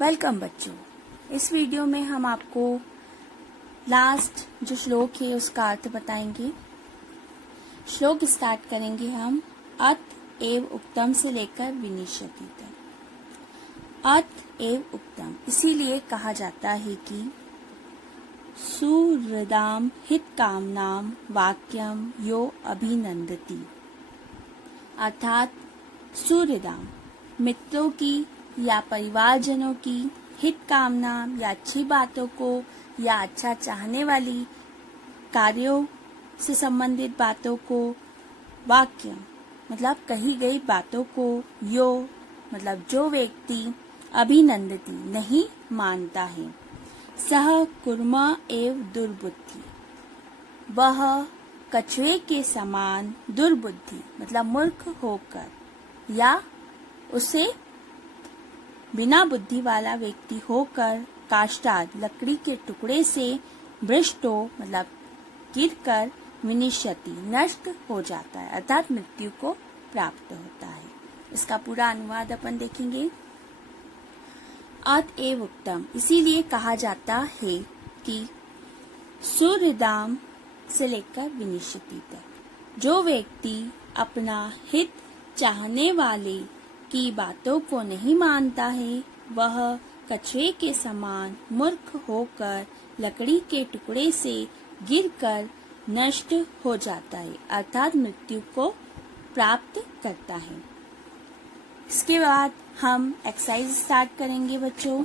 Welcome बच्चों। इस video में हम आपको लास्ट जो श्लोक है उसका अर्थ बताएंगे। श्लोक स्टार्ट करेंगे हम अत एव उक्तम से लेकर विनिष्यति तक। अत एव उक्तम इसीलिए कहा जाता है कि सुहृदाम हित कामनाम वाक्यम यो अभिनंदति, अर्थात सुहृदाम मित्रों की या परिवारजनों की हित कामना या अच्छी बातों को या अच्छा चाहने वाली कार्यों से संबंधित बातों को, वाक्य मतलब कही गई बातों को, यो मतलब जो व्यक्ति अभिनंदती नहीं मानता है, सह कुर्म एव दुर्बुद्धि वह कछुए के समान दुर्बुद्धि मतलब मूर्ख होकर या उसे बिना बुद्धि वाला व्यक्ति होकर काष्ठाद लकड़ी के टुकड़े से भ्रष्टो मतलब गिरकर विनिष्यति नष्ट हो जाता है, अर्थात मृत्यु को प्राप्त होता है। इसका पूरा अनुवाद अपन देखेंगे। अत एव उक्तम इसीलिए कहा जाता है कि सुहृदाम से लेकर विनिष्यति तक जो व्यक्ति अपना हित चाहने वाले की बातों को नहीं मानता है, वह कछुए के समान मूर्ख होकर लकड़ी के टुकड़े से गिरकर नष्ट हो जाता है, अर्थात मृत्यु को प्राप्त करता है। इसके बाद हम एक्सरसाइज स्टार्ट करेंगे बच्चों।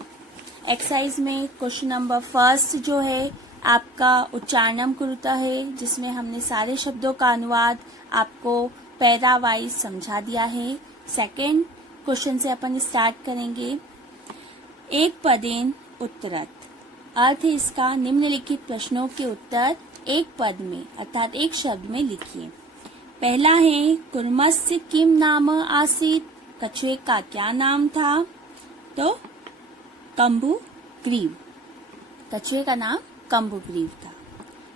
एक्सरसाइज में क्वेश्चन नंबर फर्स्ट जो है आपका उच्चारणम कुरुता है, जिसमें हमने सारे शब्दों का अनुवाद आपको पैरा वाइज समझा दिया है। सेकंड क्वेश्चन से अपन स्टार्ट करेंगे। एक पदेन उत्तरत अर्थ है इसका निम्नलिखित प्रश्नों के उत्तर एक पद में अर्थात एक शब्द में लिखिए। पहला है कुर्मस्य किम नाम आसीत, कछुए का क्या नाम था? तो कम्बुग्रीव, कछुए का नाम कम्बुग्रीव था।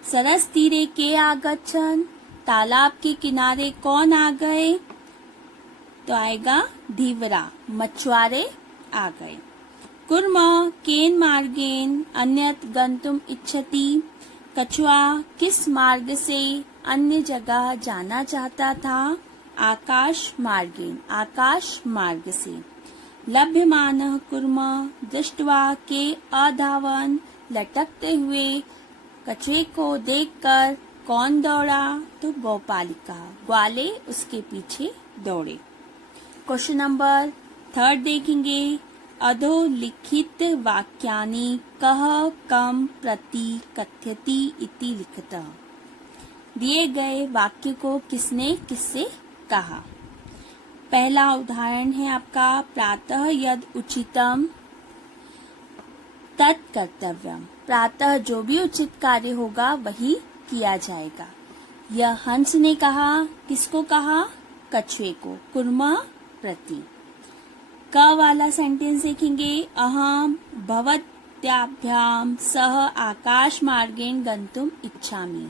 सरस तीरे के आगच्छन, तालाब के किनारे कौन आ गए? तो आएगा धीवरा, मछुआरे आ गए। कुर्म केन मार्गेन अन्यत गंतुम इच्छति, कछुआ किस मार्ग से अन्य जगह जाना चाहता था? आकाश मार्गेन, आकाश मार्ग से। लभ्यमानः कुर्म दृष्ट्वा के अधावन, लटकते हुए कछुए को देखकर कौन दौड़ा? तो गौपालिका, ग्वाले उसके पीछे दौड़े। क्वेश्चन नंबर थर्ड देखेंगे। अधोलिखित वाक्यानि कह कम प्रति कथ्यति इति लिखतः, दिए गए वाक्य को किसने किससे कहा? पहला उदाहरण है आपका प्रातः यद उचितम तत्कर्तव्यम, प्रातः जो भी उचित कार्य होगा वही किया जाएगा। यह हंस ने कहा, किसको कहा? कछुए को। कुर्म प्रति। क वाला सेंटेंस देखेंगे। अहम भवत्याभ्याम सह आकाश मार्गेण गंतुम इच्छामि,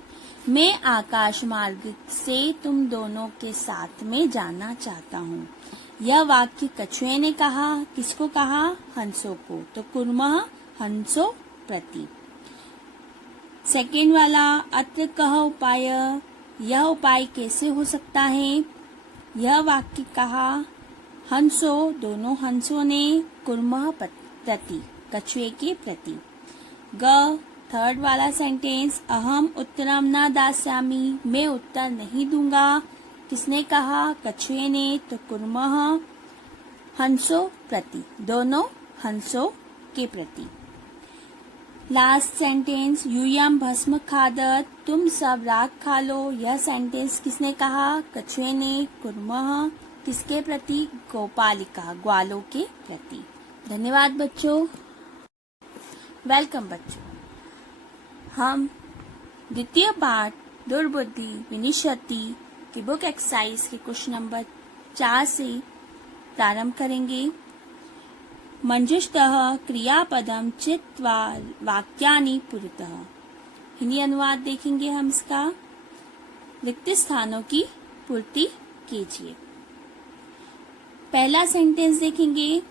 मैं आकाश मार्ग से तुम दोनों के साथ में जाना चाहता हूँ। यह वाक्य कछुए ने कहा, किसको कहा? हंसों को। तो कुर्मः हंसो प्रति। सेकेंड वाला अत्र कह उपाय, यह उपाय कैसे हो सकता है? यह वाक्य कहा हंसो, दोनों हंसों ने, कुर्मः प्रति, कछुए के प्रति। ग थर्ड वाला सेंटेंस, अहम उत्तरम न दास्यामि, मैं उत्तर नहीं दूंगा, किसने कहा? कछुए ने। तो कुर्मः हंसो प्रति, दोनों हंसों के प्रति। लास्ट सेंटेंस, यूयम भस्म खादत, तुम सब राख खा लो, यह सेंटेंस किसने कहा? कछुए ने। कुर्मः किसके प्रति? गोपालिका, ग्वालों के प्रति। धन्यवाद बच्चों। वेलकम बच्चों। हम द्वितीय पाठ दुर्बुद्धि विनिष्यति की बुक एक्सरसाइज के क्वेश्चन नंबर 4 से प्रारंभ करेंगे। मंजुषतः क्रियापदम चित्वा वाक्यानि पुरतः, हिंदी अनुवाद देखेंगे हम इसका। रिक्त स्थानों की पूर्ति कीजिए। पहला सेंटेंस देखेंगे।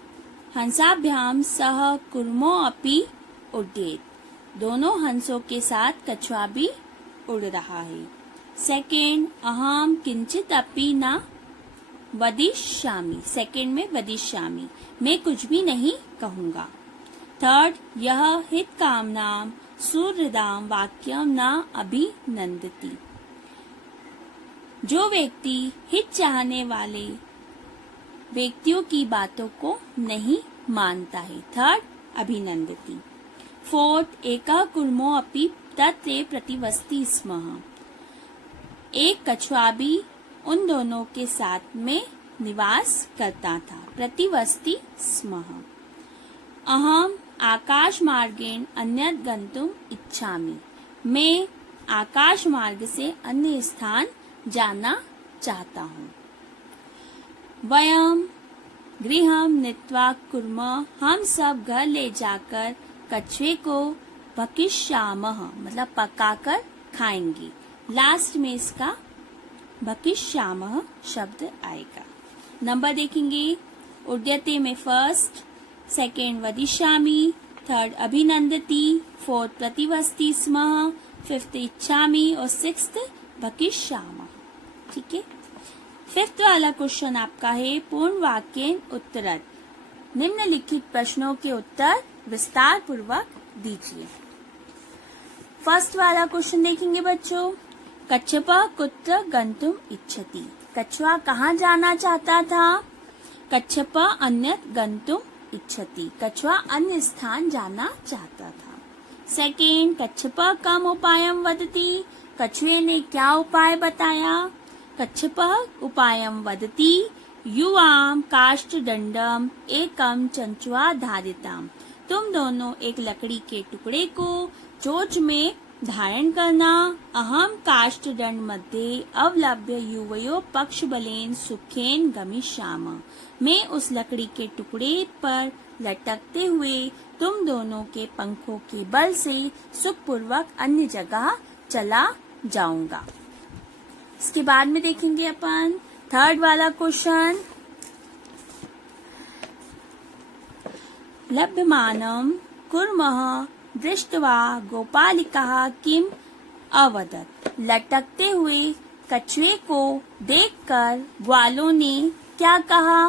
हंसाभ्याम सह कुर्मो अपि उड्डेत। दोनों हंसों के साथ कछुआ भी उड़ रहा है। सेकेंड, अहम किंचित अपि न वदिष्यामि। सेकेंड में वदिष्यामि, मैं कुछ भी नहीं कहूँगा। थर्ड, यह हित कामनाम सुहृदाम वाक्यम न अभिनंदति। जो व्यक्ति हित चाहने वाले व्यक्तियों की बातों को नहीं मानता है। थर्ड, अभिनंदति। फोर्थ, एकः कुर्मो अपि तत्र प्रतिवसति स्म। एक कछुआ भी उन दोनों के साथ में निवास करता था। प्रतिवसति स्म। अहम आकाश मार्गेण अन्यत् गन्तुम इच्छामि। मैं आकाश मार्ग से अन्य स्थान जाना चाहता हूँ। वयम गृहम नीत्वा कुर्मः। हम सब घर ले जाकर कछुए को भक्षयामः, मतलब पकाकर खाएंगे। लास्ट में इसका भक्षयामः शब्द आएगा। नंबर देखेंगे। उड्यते में फर्स्ट, सेकेंड वदिष्यामि, थर्ड अभिनंदति, फोर्थ प्रतिवसति स्म, फिफ्थ इच्छामि और सिक्स्थ भक्षयामः। ठीक है। फिफ्थ वाला क्वेश्चन आपका है पूर्ण वाक्येन उत्तरत। निम्नलिखित प्रश्नों के उत्तर विस्तार पूर्वक दीजिए। फर्स्ट वाला क्वेश्चन देखेंगे बच्चों। कच्छपः कुत्र गन्तुम इच्छति। कछुआ कहाँ जाना चाहता था? कच्छपः अन्यत् गन्तुम इच्छति। कछुआ अन्य स्थान जाना चाहता था। सेकेंड, कच्छपः कम उपायम वदति। कछुए ने क्या उपाय बताया? कच्छपः उपायम वदति युवाम काष्ठदंडम एकम चंचुआ धारिताम। तुम दोनों एक लकड़ी के टुकड़े को चोंच में धारण करना। अहम काष्ठदंड मध्ये अवलंब्य युवयो पक्ष बलेन सुखेन गमिष्याम। मैं उस लकड़ी के टुकड़े पर लटकते हुए तुम दोनों के पंखों के बल से सुखपूर्वक अन्य जगह चला जाऊंगा। इसके बाद में देखेंगे अपन थर्ड वाला क्वेश्चन। लभ्यमानं कुर्मः दृष्ट्वा गोपालिका किम अवदत्। लटकते हुए कछुए को देखकर ग्वालों ने क्या कहा?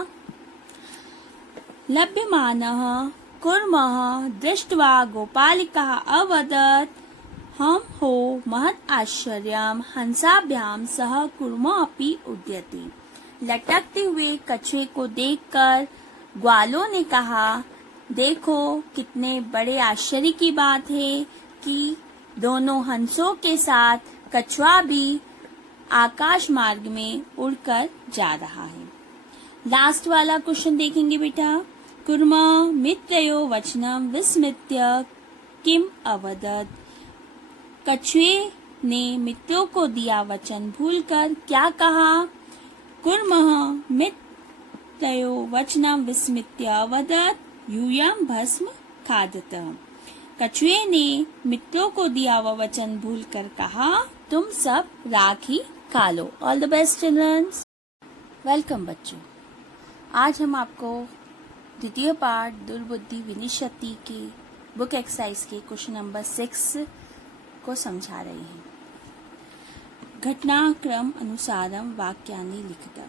लभ्यमानः कुर्मः दृष्ट्वा गोपालिका अवदत् हम हो महत् आश्चर्यम हंसाभ्याम सह कुर्मो अपि उड्यते। लटकते हुए कछुए को देखकर ग्वालों ने कहा, देखो कितने बड़े आश्चर्य की बात है कि दोनों हंसों के साथ कछुआ भी आकाश मार्ग में उड़कर जा रहा है। लास्ट वाला क्वेश्चन देखेंगे बेटा। कुर्मा मित्रयो वचनम विस्मृत्य किम अवदत्। कछुए ने मित्रों को दिया वचन भूलकर क्या कहा? कुर्मः मित्रयो वचनम विस्मृत्य अवदत् यूयम भस्म खादतः। कछुए ने मित्रों को दिया हुआ वचन भूलकर कहा, तुम सब राख ही खा लो। All the best childrens. Welcome बच्चों। आज हम आपको द्वितीय पाठ दुर्बुद्धि विनिशति की बुक एक्सरसाइज के क्वेश्चन नंबर 6 को समझा रहे हैं। घटनाक्रम अनुसारम वाक्यानि लिखिता।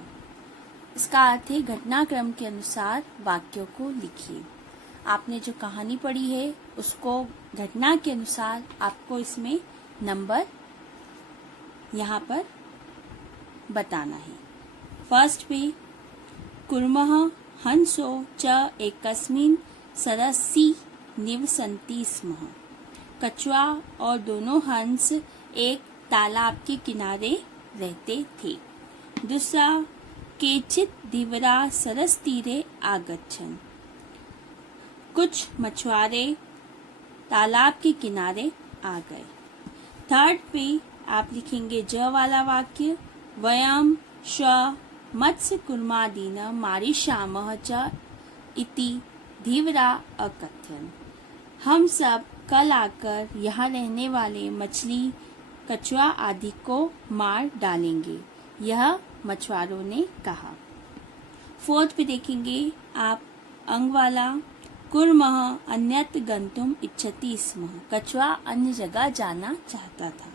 इसका अर्थ है घटनाक्रम के अनुसार वाक्यों को लिखिए। आपने जो कहानी पढ़ी है उसको घटना के अनुसार आपको इसमें नंबर यहाँ पर बताना है। फर्स्ट पे कुर्मः हंसो च एकस्मिन् सरसि निवसन्ति स्म। कछुआ और दोनों हंस एक तालाब के किनारे रहते थे। दूसरा, केचित् धीवरा सरस तीरे आगच्छन्। कुछ मछुआरे तालाब के किनारे आ गए। थर्ड पे आप लिखेंगे ज वाला वाक्य। वयम श मत्स्य कुर्मादीन मारिष्यामः च इति धीवरा अकथयन्। हम सब कल आकर यहाँ रहने वाले मछली कछुआ आदि को मार डालेंगे, यह मछुआरों ने कहा। फोर्थ पे देखेंगे आप अंगवाला कुर्मः अन्यत्र गंतुम इच्छति स्म, कछुआ अन्य जगह जाना चाहता था।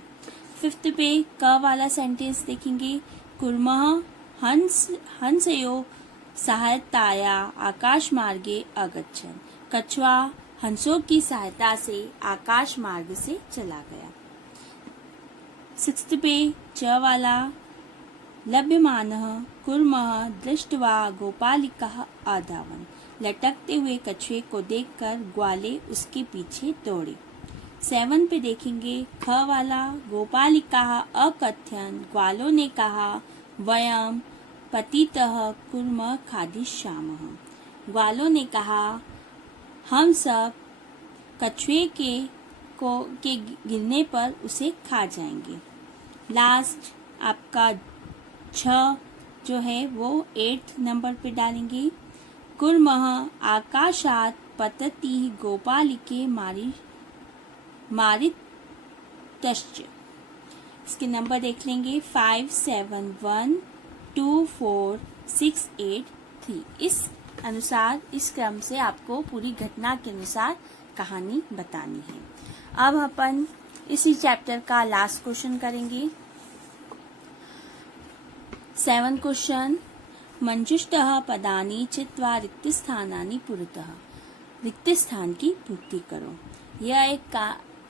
5th पे क वाला सेंटेंस देखेंगे, कुर्मः हंसयो सहायताया आकाश मार्गे अगच्छन्, कछुआ हंसों की सहायता से आकाश मार्ग से चला गया। 6th पे च वाला, लभ्यमानः कुर्मः दृष्ट्वा गोपालिकाः अधावन्, लटकते हुए कछुए को देखकर ग्वाले उसके पीछे दौड़े। 7 पे देखेंगे ख वाला, गोपालिकाः अकथयन्, ग्वालों ने कहा वयं पतितः कुर्मः खादिष्यामः, ग्वालों ने कहा हम सब कछुए के गिरने पर उसे खा जाएंगे। लास्ट आपका 6 जो है वो 8th नंबर पे डालेंगे, कुर्मः आकाशात् पतति गोपालिके मारितश्च। इसके नंबर देख लेंगे 5, 7, 1, 2, 4, 6, 8, 3। इस अनुसार इस क्रम से आपको पूरी घटना के अनुसार कहानी बतानी है। अब अपन इसी चैप्टर का लास्ट क्वेश्चन करेंगे। 7 क्वेश्चन, मंजुष्टः पदानि चित्वा रिक्त स्थानानि पुरतः, रिक्त स्थान की पूर्ति करो। यह एक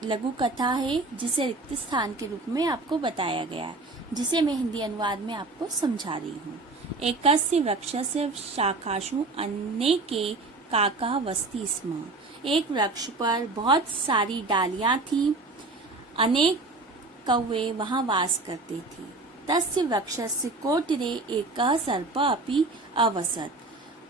लघु कथा है जिसे रिक्त स्थान के रूप में आपको बताया गया है, जिसे मैं हिंदी अनुवाद में आपको समझा रही हूँ। एकस्य वृक्षस्य शाखासु अनेके काकाः वसति स्म, एक वृक्ष पर बहुत सारी डालियां थीं, अनेक कौवे वहां वास करते थे। तस्य वृक्षस्य कोटरे एकः सर्पः अपि अवसत्,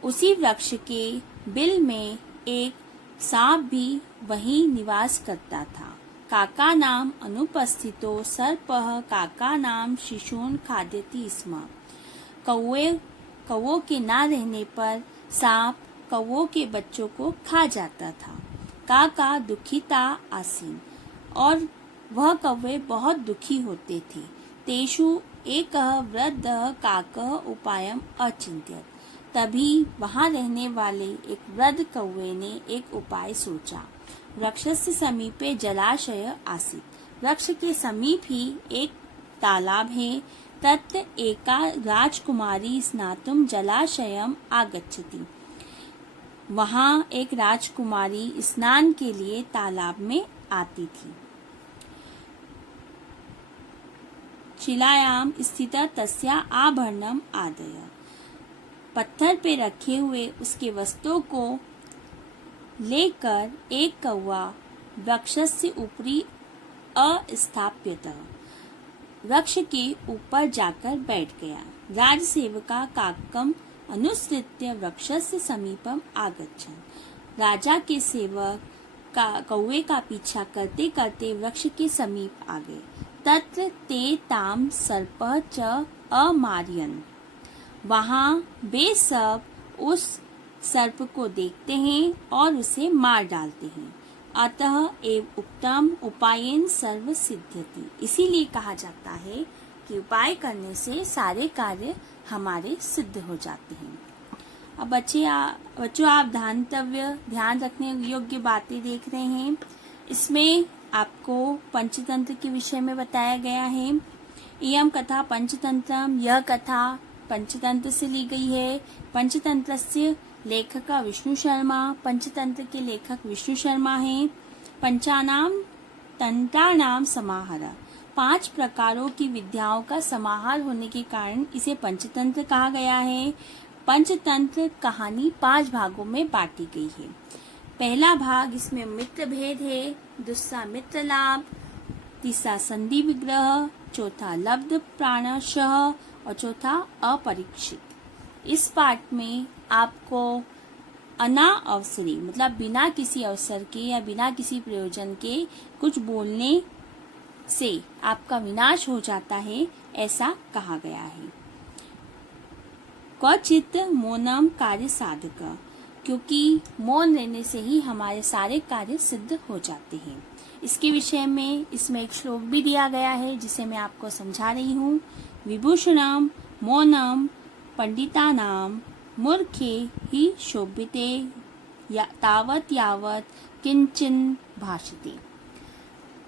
उसी वृक्ष के बिल में एक सांप भी वहीं निवास करता था। काका नाम अनुपस्थितो सर्पः काका नाम शिशून् खादति स्म, कौवों के ना रहने पर सांप कौवों के बच्चों को खा जाता था। काका दुखिता आसीन, और वह कौवे बहुत दुखी होते थे। तेषु एकः वृद्धः काकः उपायम् अचिन्त्यत्, तभी वहां रहने वाले एक वृद्ध कौवे ने एक उपाय सोचा। वृक्षस्य समीपे जलाशय आसीत्, वृक्ष के समीप ही एक तालाब है। तत्र एका राजकुमारी स्नातुं जलाशयम् आगच्छति, वहां एक राजकुमारी स्नान के लिए तालाब में आती थी। शिलायां स्थिता तस्या आभरणम् आदय, पत्थर पे रखे हुए उसके वस्त्रों को लेकर एक कौवा वृक्षस्य ऊपरी अस्थाप्यत, वृक्ष के ऊपर जाकर बैठ गया। राजसेवका काकम अनुसृत्य वृक्षस्य समीपम आगच्छन्, राजा के सेवक कौवे का पीछा करते करते वृक्ष के समीप आ गए। तत्र ते ताम सर्पः च अमारयन्, वहां वे सब उस सर्प को देखते हैं और उसे मार डालते हैं। अतः एव उक्तम उपायेन सर्व सिद्ध्यति, इसीलिए कहा जाता है कि उपाय करने से सारे कार्य हमारे सिद्ध हो जाते हैं। अब बच्चों आप ध्यान रखने योग्य बातें देख रहे हैं। इसमें आपको पंचतंत्र के विषय में बताया गया है। इयं कथा पंचतंत्रम, यह कथा पंचतंत्र से ली गई है। पंचतंत्रस्य लेखक विष्णु शर्मा, पंचतंत्र के लेखक विष्णु शर्मा हैं। पंचानाम तंत्राणाम समाहार, 5 प्रकारों की विद्याओं का समाहार होने के कारण इसे पंचतंत्र कहा गया है। पंचतंत्र कहानी 5 भागों में बांटी गई है। पहला भाग, इसमें मित्र भेद है, दूसरा मित्र लाभ, तीसरा संधि विग्रह, चौथा लब्ध प्राणशः और चौथा अपरीक्षित। इस पाठ में आपको अनाअवसरी मतलब बिना किसी अवसर के या बिना किसी प्रयोजन के कुछ बोलने से आपका विनाश हो जाता है, ऐसा कहा गया है। क्वचित मौनम कार्य साधक, क्योंकि मौन रहने से ही हमारे सारे कार्य सिद्ध हो जाते हैं। इसके विषय में इसमें एक श्लोक भी दिया गया है जिसे मैं आपको समझा रही हूँ। विभूषणम मौनम पंडितानाम मूर्खे ही शोभते तावत यावत किंचन भाषते।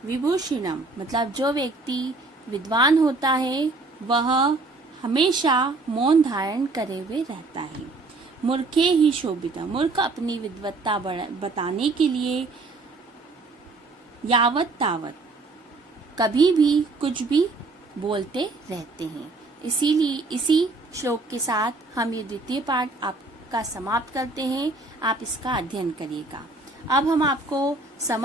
विभूषणम मतलब जो व्यक्ति विद्वान होता है वह हमेशा मौन धारण करे हुए रहता है। मूर्खे ही शोभित, मूर्ख अपनी विद्वत्ता बताने के लिए यावत तावत कभी भी कुछ भी बोलते रहते हैं। इसीलिए इसी श्लोक के साथ हम ये द्वितीय पाठ आपका समाप्त करते हैं। आप इसका अध्ययन करिएगा। अब हम आपको